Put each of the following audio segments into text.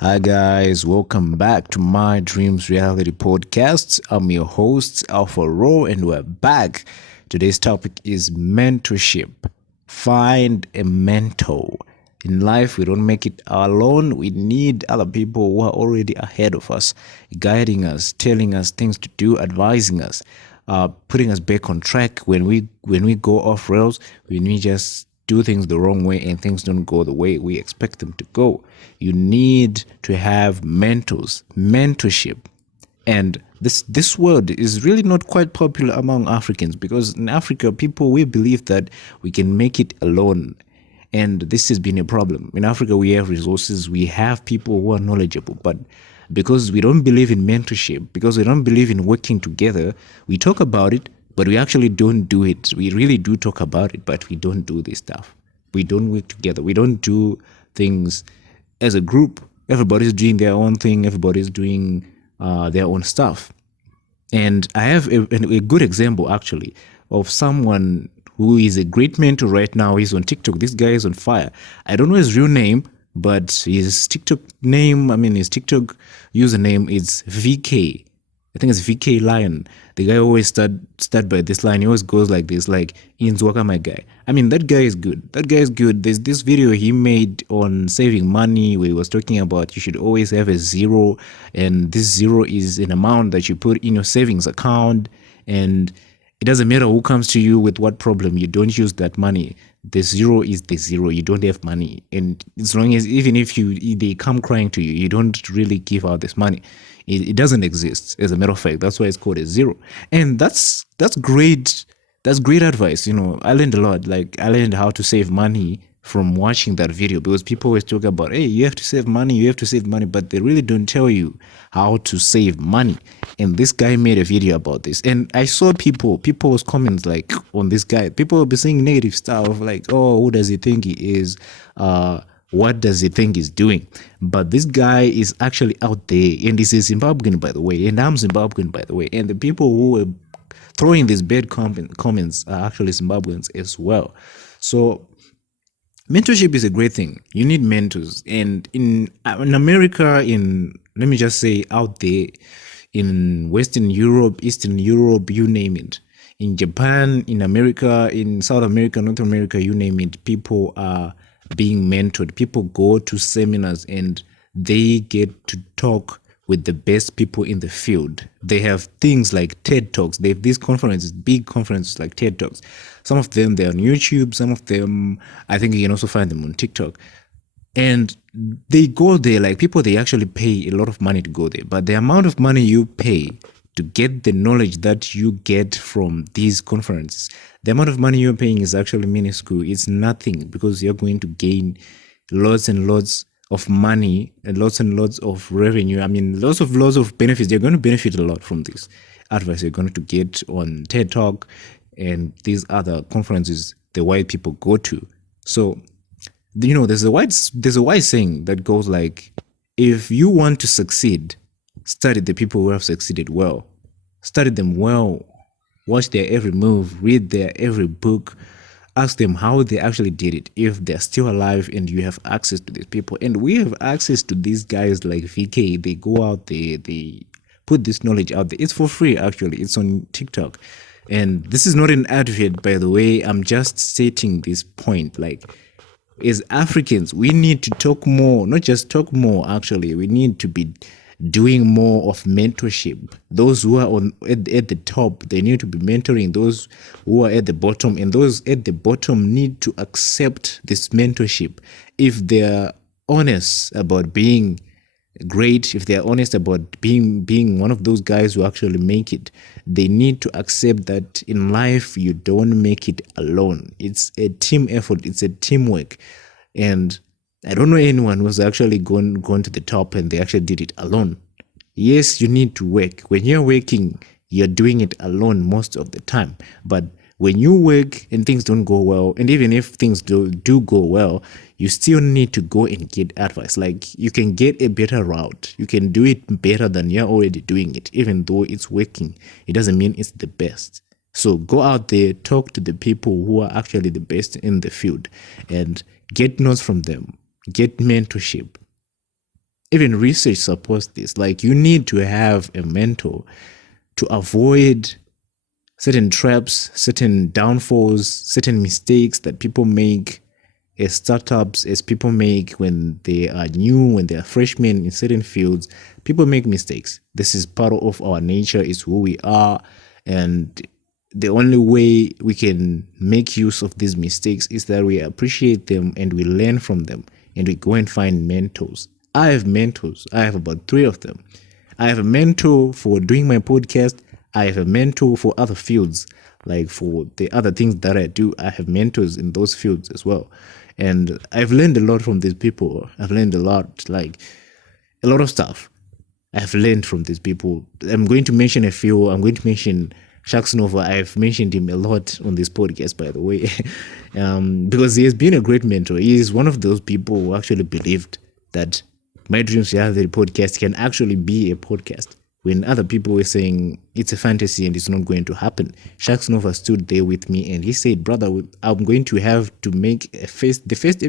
Hi, guys. Welcome back to My Dreams Reality Podcast. I'm your host, Alpha Ro, and we're back. Today's topic is mentorship. Find a mentor. In life, we don't make it alone. We need other people who are already ahead of us, guiding us, telling us things to do, advising us, putting us back on track when we go off rails, when we just do things the wrong way and things don't go the way we expect them to go. You need to have mentors, mentorship. And this word is really not quite popular among Africans because in Africa, people we believe that we can make it alone. And this has been a problem. In Africa, we have resources, we have people who are knowledgeable, but because we don't believe in mentorship, because we don't believe in working together, we talk about it, but we actually don't do it. We really do talk about it, but we don't do this stuff. We don't work together. We don't do things as a group. Everybody's doing their own thing. Everybody's doing their own stuff. And I have a good example actually of someone who is a great mentor right now. He's on TikTok. This guy is on fire. I don't know his real name, but his TikTok username is VK. I think it's VK Lion. The guy always start by this line. He always goes like this, like Inzwaka my guy. I mean, that guy is good. That guy is good. There's this video he made on saving money where he was talking about you should always have a zero, and this zero is an amount that you put in your savings account, and it doesn't matter who comes to you with what problem, you don't use that money. The zero is the zero. You don't have money, and as long as even if they come crying to you, you don't really give out this money. It doesn't exist. As a matter of fact, that's why it's called a zero. And that's great. That's great advice. I learned a lot. Like I learned how to save money from watching that video because people always talk about, hey, you have to save money, but they really don't tell you how to save money. And this guy made a video about this, and I saw people's comments like on this guy. People will be saying negative stuff like, oh, who does he think he is? What does he think he's doing? But this guy is actually out there, and this is Zimbabwean, by the way, and I'm Zimbabwean, by the way, and the people who are throwing these bad comments are actually Zimbabweans as well. So mentorship is a great thing. You need mentors, and in America, in let me just say out there, in Western Europe, Eastern Europe, you name it. In Japan, in America, in South America, North America, you name it, people are being mentored. People go to seminars and they get to talk with the best people in the field. They have things like TED Talks. They have these conferences, big conferences like TED Talks. Some of them they're on YouTube. Some of them, I think you can also find them on TikTok. And they go there, like people, they actually pay a lot of money to go there. But the amount of money you pay to get the knowledge that you get from these conferences, the amount of money you're paying is actually minuscule. It's nothing because you're going to gain lots and lots of money and lots of revenue. I mean, lots of benefits. You're going to benefit a lot from this advice you're going to get on TED Talk and these other conferences the white people go to. So, there's a wise saying that goes like, if you want to succeed, study the people who have succeeded well. Study them well. Watch their every move. Read their every book. Ask them how they actually did it, if they're still alive and you have access to these people. And we have access to these guys like VK. They go out there, they put this knowledge out there. It's for free, actually. It's on TikTok. And this is not an advert, by the way. I'm just stating this point. Like, as Africans, we need to talk more, not just talk more, actually. We need to be doing more of mentorship. Those who are at the top, they need to be mentoring those who are at the bottom, and those at the bottom need to accept this mentorship. If they're honest about being great, if they're honest about being one of those guys who actually make it, they need to accept that in life you don't make it alone. It's a team effort, it's a teamwork. And I don't know anyone who's actually gone to the top and they actually did it alone. Yes, you need to work. When you're working, you're doing it alone most of the time. But when you work and things don't go well, and even if things do go well, you still need to go and get advice. Like, you can get a better route. You can do it better than you're already doing it. Even though it's working, it doesn't mean it's the best. So go out there, talk to the people who are actually the best in the field and get notes from them. Get mentorship. Even research supports this. Like, you need to have a mentor to avoid certain traps, certain downfalls, certain mistakes that people make as startups, as people make when they are new, when they are freshmen in certain fields. People make mistakes. This is part of our nature, is who we are. And the only way we can make use of these mistakes is that we appreciate them and we learn from them and we go and find mentors. I have mentors. I have about three of them. I have a mentor for doing my podcast. I have a mentor for other fields, like for the other things that I do. I have mentors in those fields as well. And I've learned a lot from these people. I've learned a lot, like a lot of stuff I've learned from these people. I'm going to mention a few. I'm going to mention Shaks Nova. I've mentioned him a lot on this podcast, by the way, because he has been a great mentor. He is one of those people who actually believed that My Dreams Reality podcast can actually be a podcast when other people were saying it's a fantasy and it's not going to happen. Shaks Nova stood there with me and he said, "Brother, I'm going to have to make the first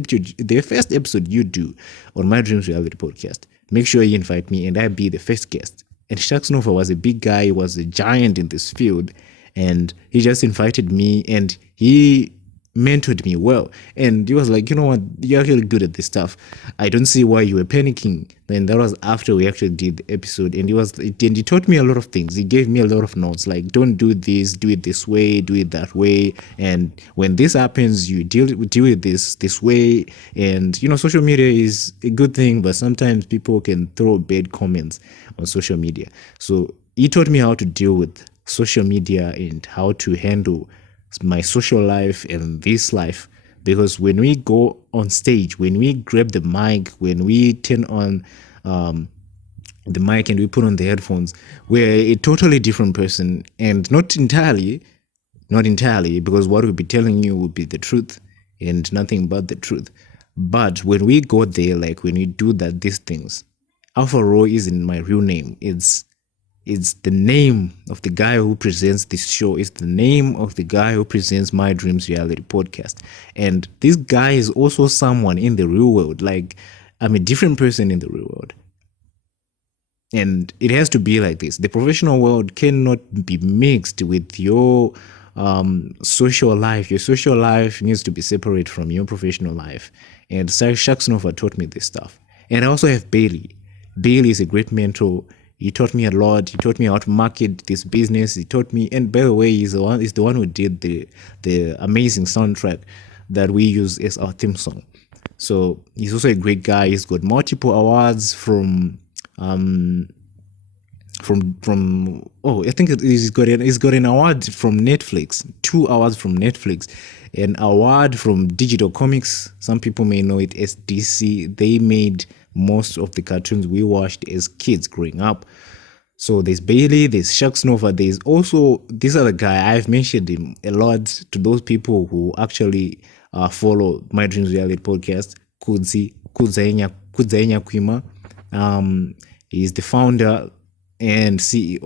episode you do on My Dreams Reality podcast. Make sure you invite me and I be the first guest." And Shaks Nova was a big guy, he was a giant in this field, and he just invited me and he mentored me well. And he was like, "You know what, you're actually good at this stuff. I don't see why you were panicking." Then that was after we actually did the episode, and he taught me a lot of things. He gave me a lot of notes, like, don't do this, do it this way, do it that way, and when this happens, you deal with this way. And social media is a good thing, but sometimes people can throw bad comments on social media. So he taught me how to deal with social media and how to handle my social life and this life. Because when we go on stage, when we grab the mic, when we turn on the mic and we put on the headphones, we're a totally different person. And not entirely, because what we'll be telling you will be the truth and nothing but the truth. But when we go there, like when we do these things, Alpha Raw isn't my real name. It's the name of the guy who presents this show. It's the name of the guy who presents My Dreams Reality podcast. And this guy is also someone in the real world. Like, I'm a different person in the real world. And it has to be like this. The professional world cannot be mixed with your social life. Your social life needs to be separate from your professional life. And Shaks Nova taught me this stuff. And I also have Bailey. Bailey is a great mentor. He taught me a lot. He taught me how to market this business. He taught me, and by the way, he's the one who did the amazing soundtrack that we use as our theme song. So he's also a great guy. He's got multiple awards from I think he's got an award from Netflix, 2 awards from Netflix, an award from Digital Comics. Some people may know it as DC. They made most of the cartoons we watched as kids growing up. So there's Bailey, there's Shaks Nova, there's also this other guy. I've mentioned him a lot to those people who actually follow My Dreams Reality podcast. Kudzaenya Kwima. He's the founder and CEO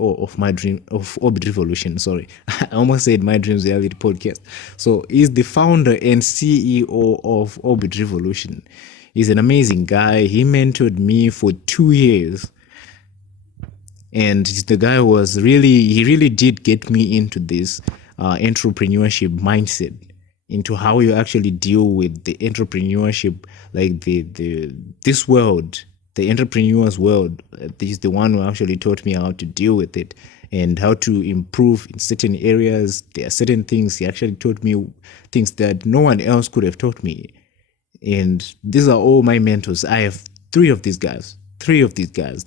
of Orbit Revolution. Sorry, I almost said My Dreams Reality podcast. So he's the founder and CEO of Orbit Revolution. He's an amazing guy. He mentored me for 2 years. And the guy he really did get me into this entrepreneurship mindset, into how you actually deal with the entrepreneurship, like this world, the entrepreneur's world. He's the one who actually taught me how to deal with it and how to improve in certain areas. There are certain things he actually taught me, things that no one else could have taught me. And these are all my mentors. I have three of these guys,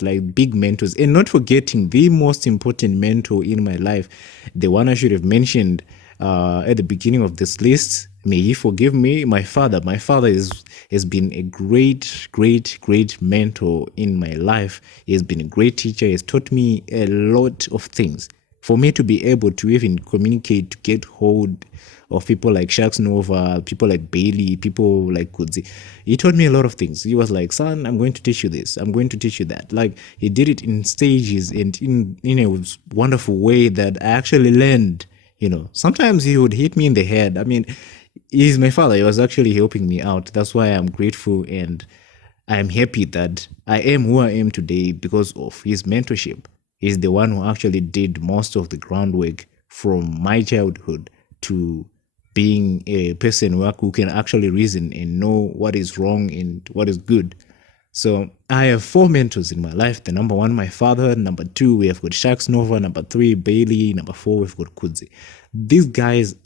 like big mentors. And not forgetting the most important mentor in my life, the one I should have mentioned at the beginning of this list. May he forgive me, my father. My father has been a great mentor in my life. He has been a great teacher. He has taught me a lot of things. For me to be able to even communicate, to get hold of people like Shaks Nova, people like Bailey, people like Kudzi. He taught me a lot of things. He was like, "Son, I'm going to teach you this. I'm going to teach you that." Like, he did it in stages and in a wonderful way that I actually learned. Sometimes he would hit me in the head. I mean, he's my father. He was actually helping me out. That's why I'm grateful, and I am happy that I am who I am today because of his mentorship. He's the one who actually did most of the groundwork from my childhood to being a person who can actually reason and know what is wrong and what is good. So I have four mentors in my life. The number one, my father. Number two, we have got Shax Nova. Number three, Bailey. Number four, we've got Kudzi. These guys,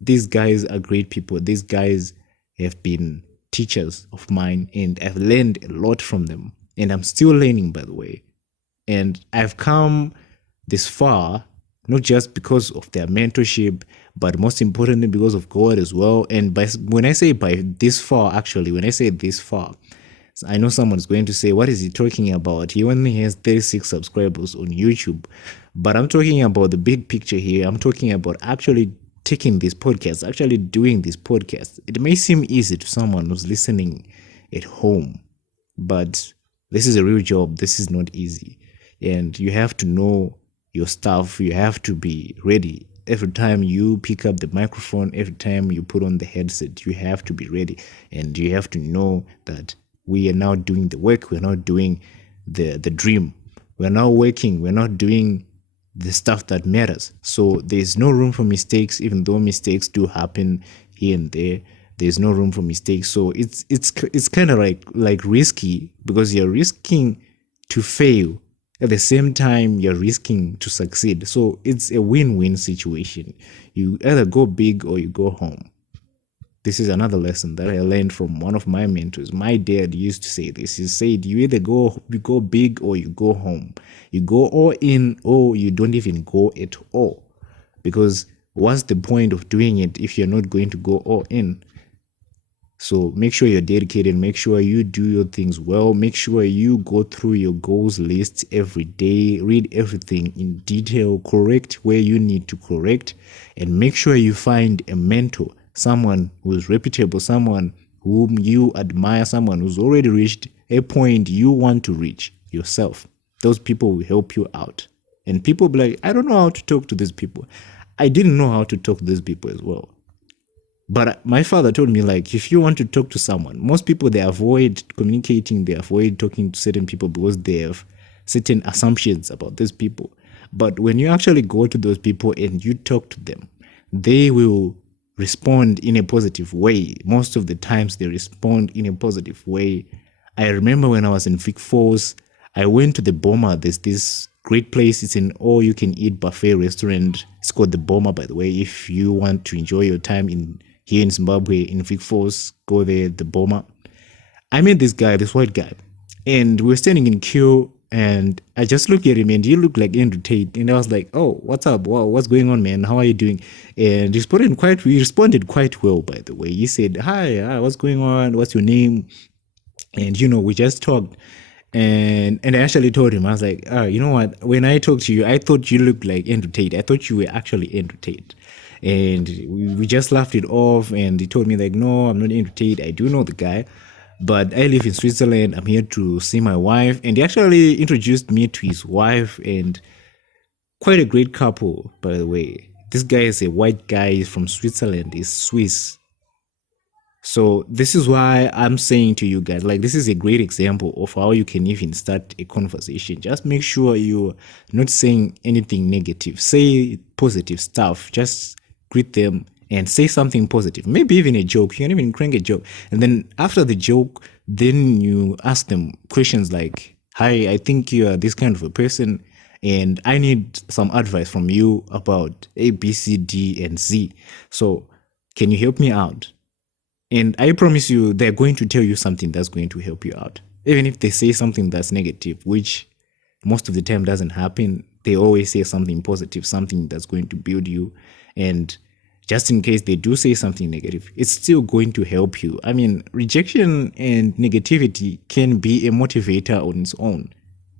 these guys are great people. These guys have been teachers of mine, and I've learned a lot from them. And I'm still learning, by the way. And I've come this far, not just because of their mentorship, but most importantly because of God as well. And when I say by this far, actually, when I say this far, I know someone's going to say, what is he talking about? He only has 36 subscribers on YouTube. But I'm talking about the big picture here. I'm talking about actually taking this podcast, actually doing this podcast. It may seem easy to someone who's listening at home, but this is a real job. This is not easy. And you have to know your stuff. You have to be ready. Every time you pick up the microphone, every time you put on the headset, you have to be ready. And you have to know that we are now doing the work. We're not doing the dream. We're not working. We're not doing the stuff that matters. So there's no room for mistakes, even though mistakes do happen here and there. There's no room for mistakes. So it's kind of like risky, because you're risking to fail. At the same time, you're risking to succeed. So it's a win-win situation. You either go big or you go home. This is another lesson that I learned from one of my mentors. My dad used to say this. He said, you either go big or you go home. You go all in or you don't even go at all. Because what's the point of doing it if you're not going to go all in? So make sure you're dedicated. Make sure you do your things well. Make sure you go through your goals list every day. Read everything in detail. Correct where you need to correct. And make sure you find a mentor, someone who's reputable, someone whom you admire, someone who's already reached a point you want to reach yourself. Those people will help you out. And people be like, I don't know how to talk to these people. I didn't know how to talk to these people as well. But my father told me, like, if you want to talk to someone, most people, they avoid communicating, they avoid talking to certain people because they have certain assumptions about these people. But when you actually go to those people and you talk to them, they will respond in a positive way. Most of the times they respond in a positive way. I remember when I was in Vic Falls, I went to the Boma. There's this great place. It's an all-you-can-eat buffet restaurant. It's called the Boma, by the way. If you want to enjoy your time here in Zimbabwe, in Vic Falls, go there, the Boma. I met this guy, this white guy, and we were standing in queue, and I just looked at him, and he looked like Andrew Tate, and I was like, "Oh, what's up? Wow, what's going on, man? How are you doing?" And he responded quite well, by the way. He said, "Hi, what's going on? What's your name?" And we just talked. And I actually told him, I was like, you know what? When I talked to you, I thought you looked like Andrew Tate. I thought you were actually Andrew Tate. And we just laughed it off. And he told me, like, no, I'm not Andrew Tate. I do know the guy, but I live in Switzerland. I'm here to see my wife. And he actually introduced me to his wife, and quite a great couple, by the way. This guy is a white guy. He's from Switzerland. He's Swiss. So this is why I'm saying to you guys, like, this is a great example of how you can even start a conversation. Just make sure you're not saying anything negative. Say positive stuff. Just greet them and say something positive. Maybe even a joke. You can even crank a joke. And then after the joke, then you ask them questions like, hi, I think you are this kind of a person, and I need some advice from you about A, B, C, D, and Z. So can you help me out? And I promise you, they're going to tell you something that's going to help you out. Even if they say something that's negative, which most of the time doesn't happen, they always say something positive, something that's going to build you. And just in case they do say something negative, it's still going to help you. I mean, rejection and negativity can be a motivator on its own.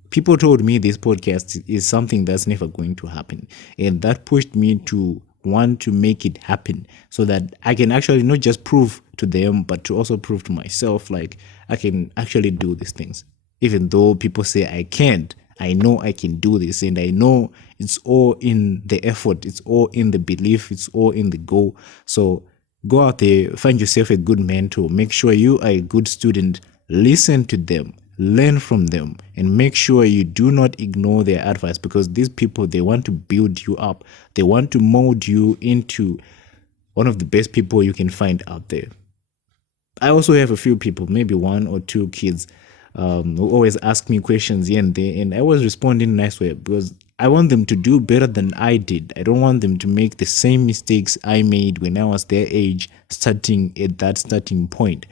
People told me this podcast is something that's never going to happen. And that pushed me to want to make it happen so that I can actually not just prove to them, but to also prove to myself, like, I can actually do these things. Even though people say I can't, I know I can do this, and I know it's all in the effort, it's all in the belief, it's all in the goal. So go out there, find yourself a good mentor, make sure you are a good student, listen to them, learn from them, and make sure you do not ignore their advice, because these people, they want to build you up. They want to mold you into one of the best people you can find out there. I also have a few people, maybe one or two kids, who always ask me questions here and there, and I always respond in a nice way, because I want them to do better than I did. I don't want them to make the same mistakes I made when I was their age, starting at that starting point.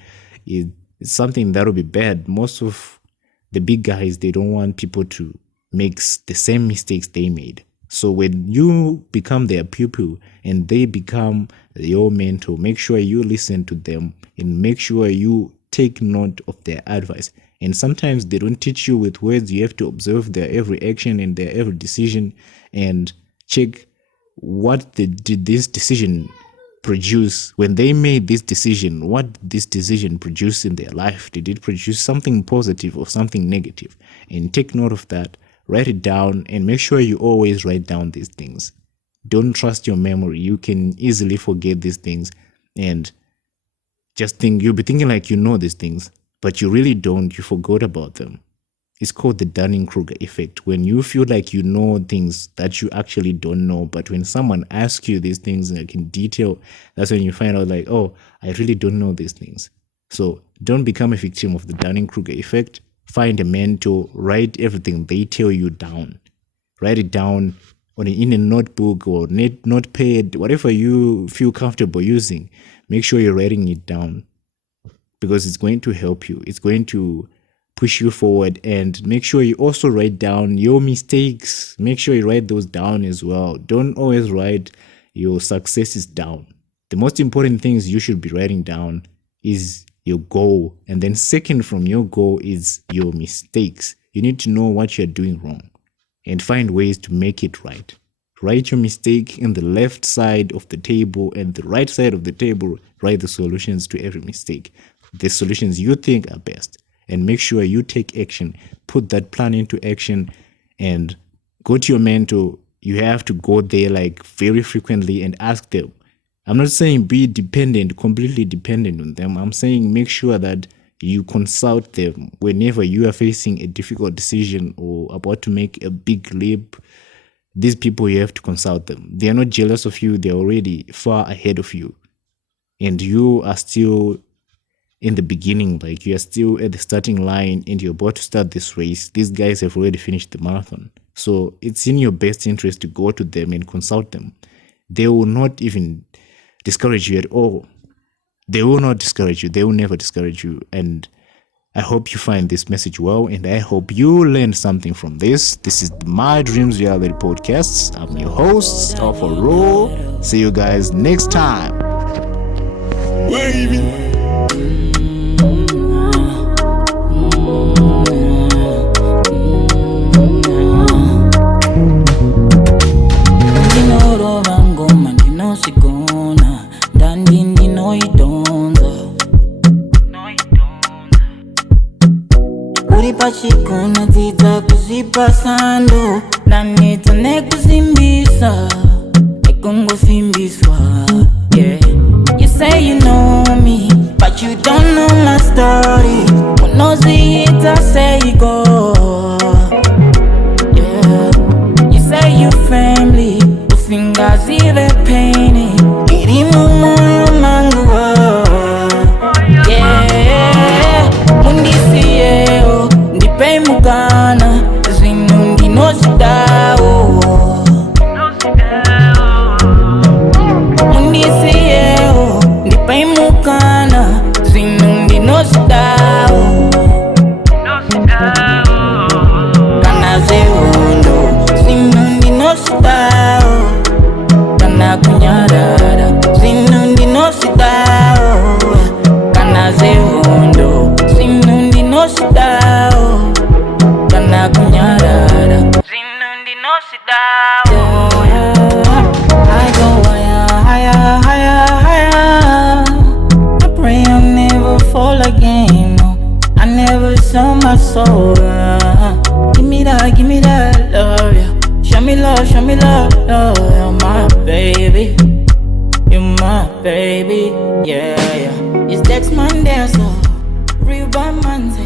It's something that will be bad. Most of the big guys, they don't want people to make the same mistakes they made. So when you become their pupil and they become your mentor, make sure you listen to them and make sure you take note of their advice. And sometimes they don't teach you with words. You have to observe their every action and their every decision and check what did this decision produce. When they made this decision, what did this decision produce in their life? Did it produce something positive or something negative? And take note of that. Write it down and make sure you always write down these things. Don't trust your memory. You can easily forget these things and just think, you'll be thinking like you know these things, but you really don't. You forgot about them. It's called the Dunning-Kruger effect. When you feel like you know things that you actually don't know, but when someone asks you these things like in detail, that's when you find out like, oh, I really don't know these things. So don't become a victim of the Dunning-Kruger effect. Find a mentor, write everything they tell you down. Write it down in a notebook or notepad, whatever you feel comfortable using. Make sure you're writing it down, because it's going to help you. It's going to push you forward. And make sure you also write down your mistakes. Make sure you write those down as well. Don't always write your successes down. The most important things you should be writing down is your goal. And then second from your goal is your mistakes. You need to know what you're doing wrong and find ways to make it right. Write your mistake in the left side of the table, and the right side of the table, write the solutions to every mistake. The solutions you think are best. And make sure you take action. Put that plan into action and go to your mentor. You have to go there like very frequently and ask them. I'm not saying be dependent, completely dependent on them. I'm saying make sure that you consult them whenever you are facing a difficult decision or about to make a big leap. These people, you have to consult them. They are not jealous of you. They're already far ahead of you. And you are still in the beginning, like you are still at the starting line and you're about to start this race. These guys have already finished the marathon. So it's in your best interest to go to them and consult them. They will not even discourage you at all. They will not discourage you. They will never discourage you. And I hope you find this message well, and I hope you learned something from this. This is My Dreams Reality Podcast. I'm your host, Alpha Ro. See you guys next time. Pachikuna tita kuzipasando nanita nekuzimbisa nekungo simbiswa. Yeah, you say you know me, but you don't know my story. When no see it, I say you go. Yeah, you say you family, usingazi ve paini irimu moyo mangu. Yeah, mundisi yeo Pay mugana, zinundi no sidao. Mundi siyo, ndi pay mugana, zinundi no sidao. Kana zehundo, zinundi no sidao. Kana kunyarara, zinundi no sidao. Kana zehundo, zinundi no sidao. I go higher, higher, higher. I pray I'll never fall again. No, I never sell my soul. Give me that love, yeah. Show me love, love. You're my baby, you're my baby, yeah, yeah. It's next Monday, so Real bad man say